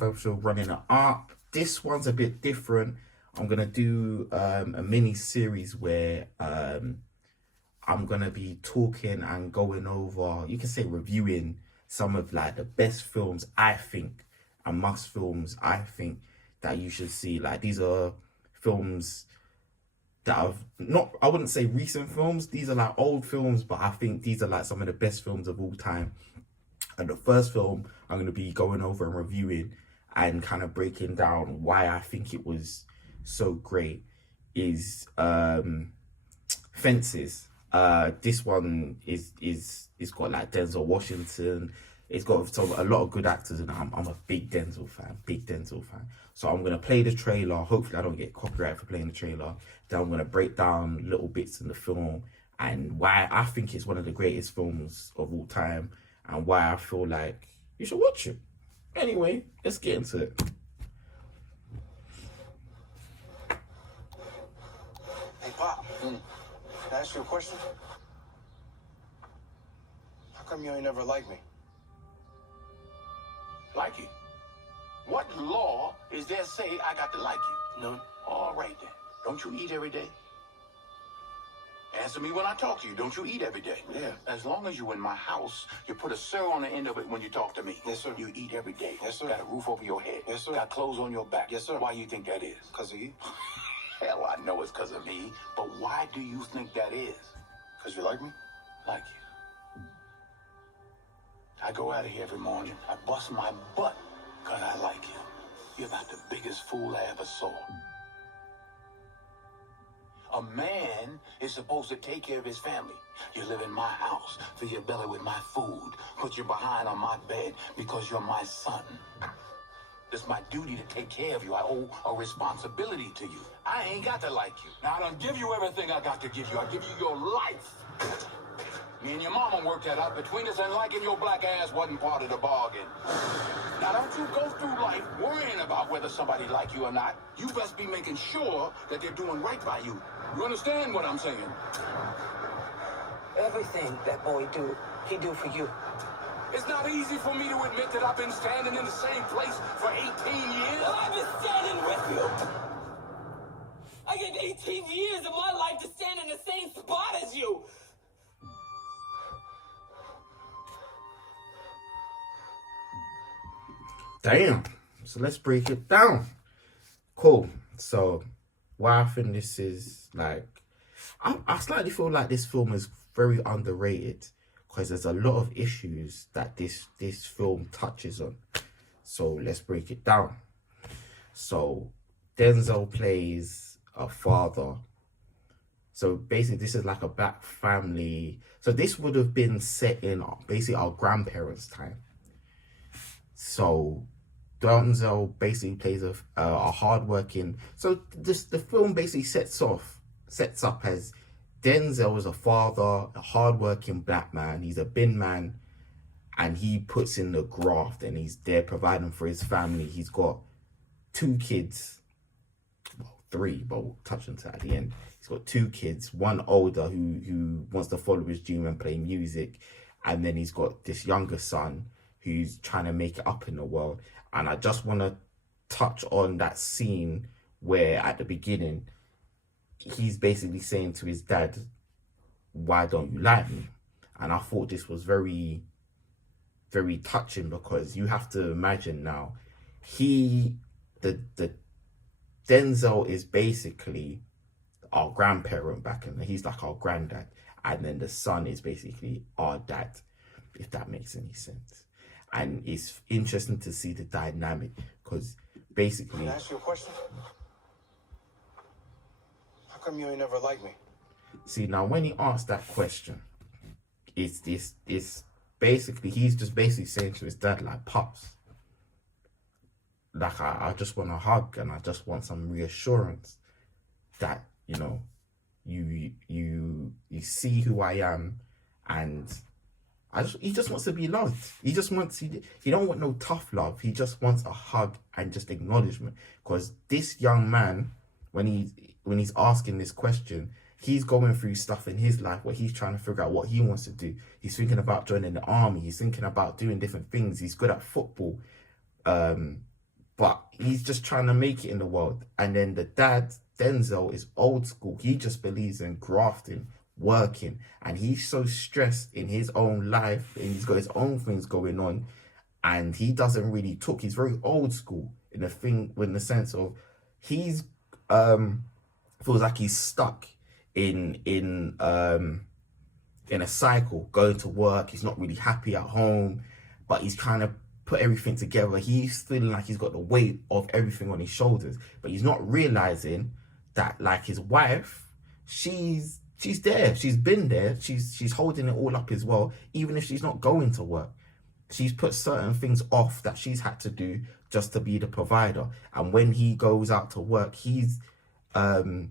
4th episode, running it up. This one's a bit different. I'm gonna do a mini series where I'm gonna be talking and going over, you can say reviewing some of like the best films I think and must films I think that you should see. Like these are films that I've not, I wouldn't say recent films, these are like old films, but I think these are like some of the best films of all time. And the first film I'm going to be going over and reviewing and kind of breaking down why I think it was so great is Fences. This one is got like Denzel Washington. It's got a lot of good actors, and I'm a big Denzel fan. So I'm gonna play the trailer. Hopefully, I don't get copyright for playing the trailer. Then I'm gonna break down little bits in the film and why I think it's one of the greatest films of all time, and why I feel like you should watch it. Anyway, let's get into it. Hey, Pop. Can I ask you a question? How come you ain't never liked me? Like you? What law is there say I got to like you? None. All right then. Don't you eat every day? Answer me when I talk to you. Don't you eat every day? Yeah. As long as you in my house, you put a sir on the end of it when you talk to me. Yes, sir. You eat every day. Yes, sir. Got a roof over your head. Yes, sir. Got clothes on your back. Yes, sir. Why you think that is? Because of you. Hell, I know it's because of me. But why do you think that is? Because you like me? Like you. I go out of here every morning. I bust my butt because I like you. You're not the biggest fool I ever saw. A man is supposed to take care of his family. You live in my house, fill your belly with my food, put your behind on my bed because you're my son. It's my duty to take care of you. I owe a responsibility to you. I ain't got to like you. Now, I don't give you everything I got to give you. I give you your life. Me and your mama worked that out between us, and liking your black ass wasn't part of the bargain. Now, don't you go through life worrying about whether somebody like you or not. You best be making sure that they're doing right by you. You understand what I'm saying? Everything that boy do, he do for you. It's not easy for me to admit that I've been standing in the same place for 18 years. Well, I've been standing with you. I gave 18 years of my life to stand in the same spot as you. Damn. So let's break it down. Cool. So why I think this is like, I slightly feel like this film is very underrated because there's a lot of issues that this film touches on. So let's break it down. So Denzel plays a father. So basically this is like a black family. So this would have been set in basically our grandparents' time. So Denzel basically plays a hardworking. So the film basically sets up as Denzel is a father, a hardworking black man. He's a bin man, and he puts in the graft, and he's there providing for his family. He's got 2 kids, well 3, but we'll touch on that at the end. He's got 2 kids, one older who wants to follow his dream and play music, and then he's got this younger son who's trying to make it up in the world. And I just want to touch on that scene where at the beginning, he's basically saying to his dad, why don't you like me? And I thought this was very, very touching, because you have to imagine now, the Denzel is basically our grandparent back in, he's like our granddad. And then the son is basically our dad, if that makes any sense. And it's interesting to see the dynamic, because basically... Can I ask you a question? How come you ain't never liked me? See, now when he asked that question, it's basically, he's just basically saying to his dad, like, Pops, like, I just want a hug, and I just want some reassurance that, you know, you see who I am, and he just wants to be loved. He don't want no tough love. He just wants a hug and just acknowledgement. Because this young man, when he's asking this question, he's going through stuff in his life where he's trying to figure out what he wants to do. He's thinking about joining the army. He's thinking about doing different things. He's good at football. but he's just trying to make it in the world. And then the dad, Denzel, is old school. He just believes in grafting, working, and he's so stressed in his own life, and he's got his own things going on, and he doesn't really talk. He's very old school in the sense of he's feels like he's stuck in a cycle, going to work. He's not really happy at home, but he's trying to put everything together. He's feeling like he's got the weight of everything on his shoulders, but he's not realizing that, like, his wife, she's there. She's been there. She's holding it all up as well, even if she's not going to work. She's put certain things off that she's had to do just to be the provider. And when he goes out to work, she's been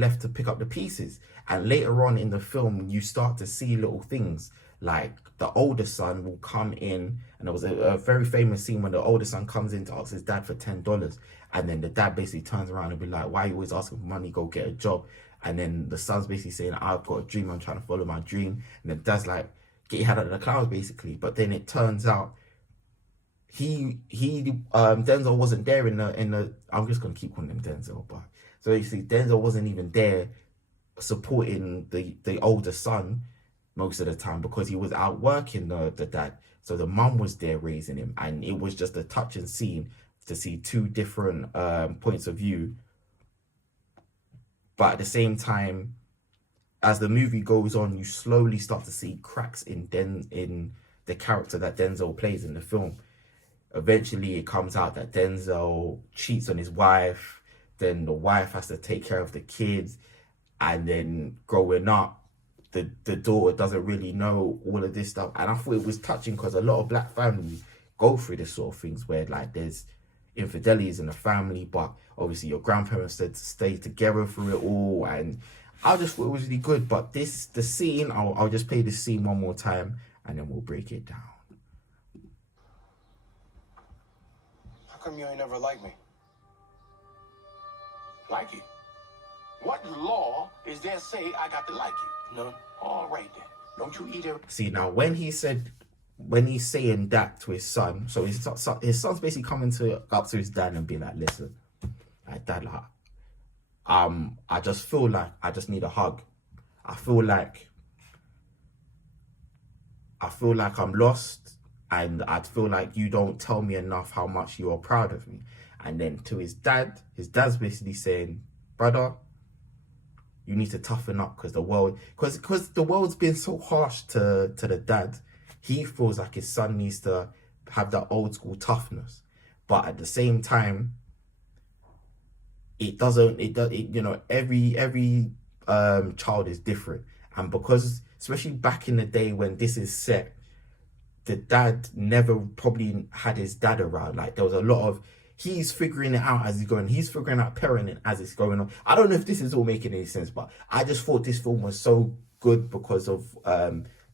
left to pick up the pieces. And later on in the film, you start to see little things like the older son will come in, and there was a very famous scene when the older son comes in to ask his dad for $10, and then the dad basically turns around and be like, why are you always asking for money, go get a job? And then the son's basically saying, I've got a dream, I'm trying to follow my dream. And the dad's like, get your head out of the clouds, basically. But then it turns out Denzel wasn't there in the I'm just gonna keep calling him Denzel, but so basically Denzel wasn't even there supporting the older son most of the time, because he was out working the dad. So the mum was there raising him, and it was just a touching scene to see two different points of view. But at the same time, as the movie goes on, you slowly start to see cracks in the character that Denzel plays in the film. Eventually, it comes out that Denzel cheats on his wife. Then the wife has to take care of the kids. And then growing up, the daughter doesn't really know all of this stuff. And I thought it was touching because a lot of black families go through this sort of things where, like, there's infidelities in the family, but obviously your grandparents said to stay together through it all. And I just thought it was really good. But the scene, I'll just play this scene one more time and then we'll break it down. How come you ain't never liked me? Like it? What law is there say I got to like you? None. All right then. Don't you eat every... See, now when he's saying that to his son, so his son's basically coming up to his dad and being like, listen, like, dad, like, I just feel like I just need a hug. I feel like I'm lost, and I feel like you don't tell me enough how much you are proud of me. And then to his dad's basically saying, brother, you need to toughen up, because the world's been so harsh to the dad. He feels like his son needs to have that old school toughness, but at the same time, every child is different. And because, especially back in the day when this is set, the dad never probably had his dad around. Like, there was a lot of, he's figuring it out as he's going. He's figuring out parenting as it's going on. I don't know if this is all making any sense, but I just thought this film was so good because of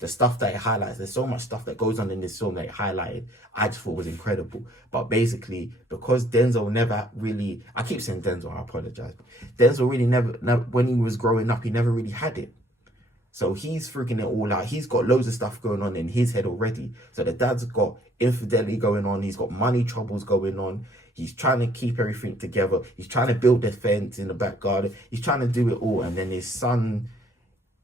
the stuff that it highlights. There's so much stuff that goes on in this film that it highlighted. I just thought was incredible. But basically, because Denzel never really, I keep saying Denzel, I apologize. Denzel really never, when he was growing up, he never really had it. So he's freaking it all out. He's got loads of stuff going on in his head already. So the dad's got infidelity going on. He's got money troubles going on. He's trying to keep everything together. He's trying to build the fence in the back garden. He's trying to do it all. And then his son,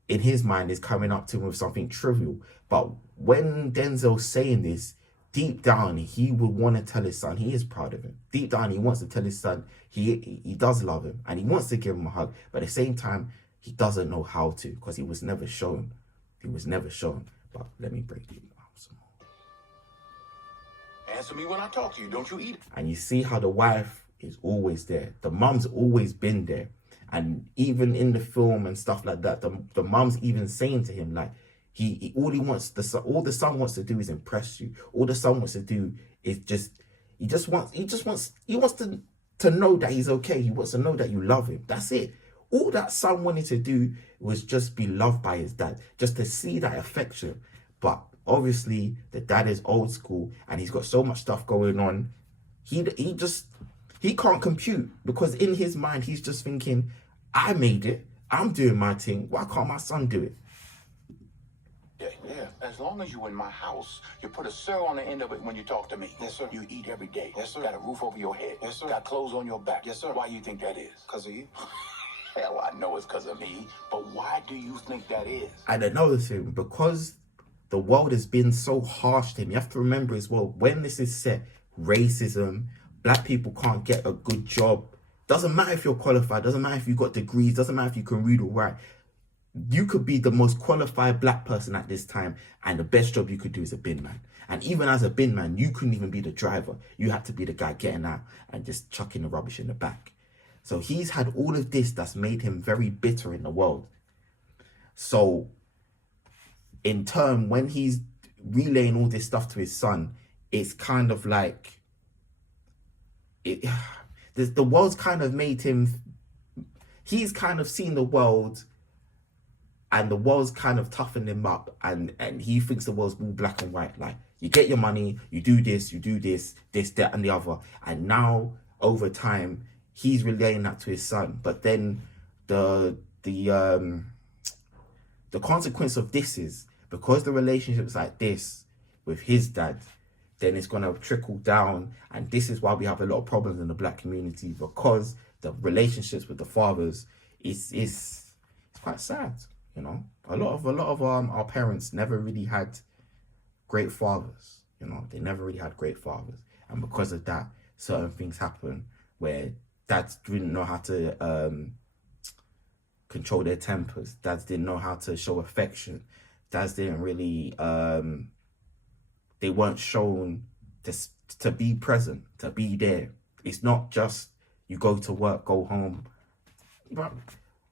in his mind, is coming up to him with something trivial. But when Denzel's saying this, deep down, he would want to tell his son he is proud of him. Deep down, he wants to tell his son he does love him. And he wants to give him a hug. But at the same time, he doesn't know how to, because he was never shown. He was never shown. But let me break it down some more. Answer me when I talk to you. Don't you eat it? And you see how the wife is always there. The mum's always been there. And even in the film and stuff like that, the mum's even saying to him, like, all the son wants to do is impress you. All the son wants to do is he wants to know that he's okay. He wants to know that you love him. That's it. All that son wanted to do was just be loved by his dad, just to see that affection. But obviously, the dad is old school, and he's got so much stuff going on. He can't compute, because in his mind, he's just thinking, I made it. I'm doing my thing. Why can't my son do it? Yeah. As long as you in my house, you put a sir on the end of it when you talk to me. Yes, sir. You eat every day. Yes, sir. Got a roof over your head. Yes, sir. Got clothes on your back. Yes, sir. Why you think that is? Because of you. Hell, I know it's because of me. But why do you think that is? And another thing, because the world has been so harsh to him, you have to remember as well, when this is set, racism, black people can't get a good job. Doesn't matter if you're qualified, doesn't matter if you got degrees, doesn't matter if you can read or write. You could be the most qualified black person at this time, and the best job you could do is a bin man. And even as a bin man, you couldn't even be the driver. You had to be the guy getting out and just chucking the rubbish in the back. So he's had all of this that's made him very bitter in the world. So in turn, when he's relaying all this stuff to his son, it's kind of like the world's kind of made him, he's kind of seen the world, and the world's kind of toughened him up, and he thinks the world's all black and white. Like, you get your money, you do this, that, and the other. And now, over time, he's relaying that to his son. But then the consequence of this is, because the relationship's like this with his dad, then it's going to trickle down. And this is why we have a lot of problems in the black community, because the relationships with the fathers is quite sad. You know, a lot of our parents never really had great fathers. You know, they never really had great fathers, and because of that, certain things happen where dads didn't know how to control their tempers. Dads didn't know how to show affection. Dads didn't really they weren't shown to be present, to be there. It's not just you go to work, go home. But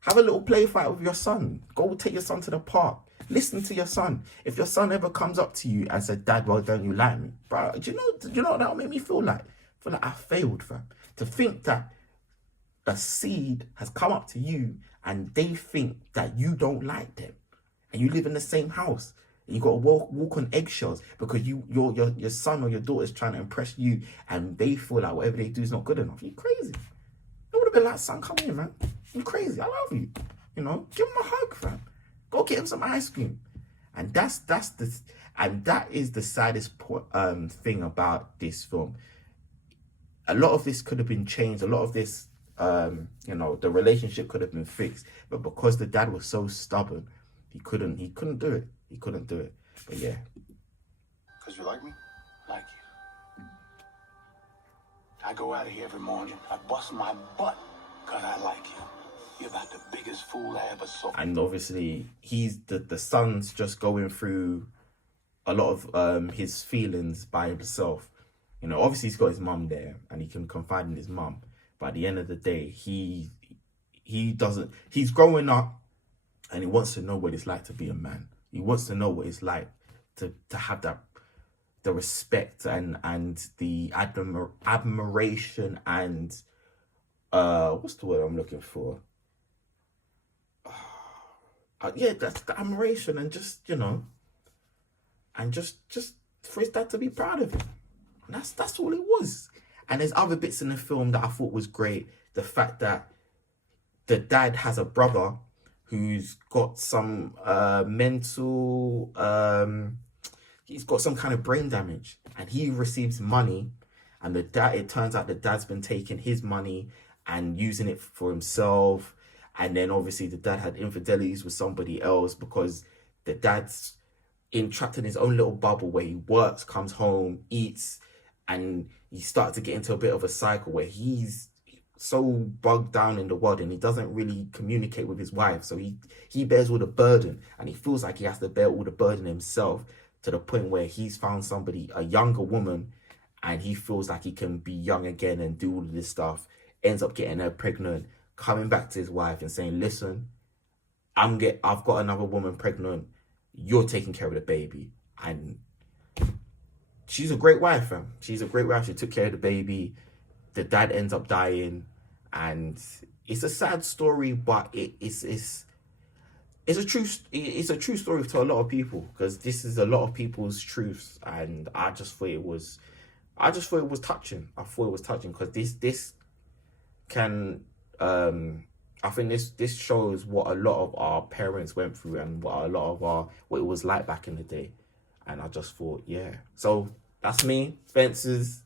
have a little play fight with your son. Go take your son to the park. Listen to your son. If your son ever comes up to you and said, "Dad, well, don't you like me?" Bro, do you know what that made me feel like? I feel like I failed, fam. To think that a seed has come up to you and they think that you don't like them, and you live in the same house, and you got to walk on eggshells because your son or your daughter is trying to impress you, and they feel like whatever they do is not good enough. You crazy. It would have been like, "Son, come here, man. You crazy. I love you. You know, give him a hug, fam. Go get him some ice cream." And that is the saddest thing about this film. A lot of this could have been changed. A lot of this, you know, the relationship could have been fixed, but because the dad was so stubborn, he couldn't do it. He couldn't do it. But yeah. Because you like me? Like you. I go out of here every morning. I bust my butt because I like you. You're about the biggest fool I ever saw. And obviously, he's the son's just going through a lot of his feelings by himself. You know, obviously he's got his mum there and he can confide in his mum. But at the end of the day, he doesn't. He's growing up, and he wants to know what it's like to be a man. He wants to know what it's like to have that, the respect and the admiration and what's the word I'm looking for? Yeah, that's the admiration, and just, you know, and just for his dad to be proud of him. And that's all it was. And there's other bits in the film that I thought was great. The fact that the dad has a brother who's got some mental, he's got some kind of brain damage, and he receives money, and it turns out the dad's been taking his money and using it for himself. And then obviously the dad had infidelities with somebody else, because the dad's trapped in his own little bubble where he works, comes home, eats, and he starts to get into a bit of a cycle where he's so bogged down in the world and he doesn't really communicate with his wife. So he bears all the burden, and he feels like he has to bear all the burden himself, to the point where he's found somebody, a younger woman, and he feels like he can be young again and do all of this stuff. Ends up getting her pregnant, coming back to his wife and saying, "Listen, I've got another woman pregnant. You're taking care of the baby." And she's a great wife, fam. She's a great wife. She took care of the baby. The dad ends up dying, and it's a sad story, but it's a true story to a lot of people, because this is a lot of people's truths, and I just thought it was touching. I thought it was touching because this can I think this shows what a lot of our parents went through and what it was like back in the day. And I just thought, yeah. So that's me, Spencer's.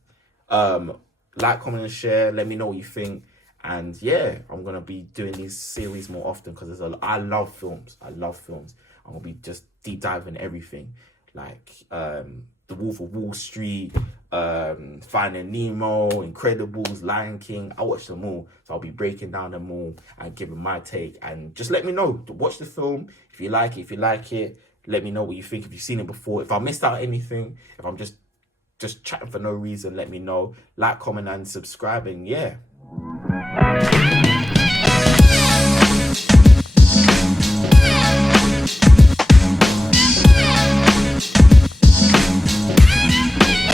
Like, comment, and share. Let me know what you think. And yeah, I'm gonna be doing these series more often because I love films. I love films. I'm gonna be just deep diving everything, like The Wolf of Wall Street, Finding Nemo, Incredibles, Lion King. I watched them all, so I'll be breaking down them all and giving my take. And just let me know. Watch the film if you like it. If you like it, let me know what you think. If you've seen it before, if I missed out anything, if I'm just chatting for no reason, let me know. Like, comment, and subscribe. And yeah,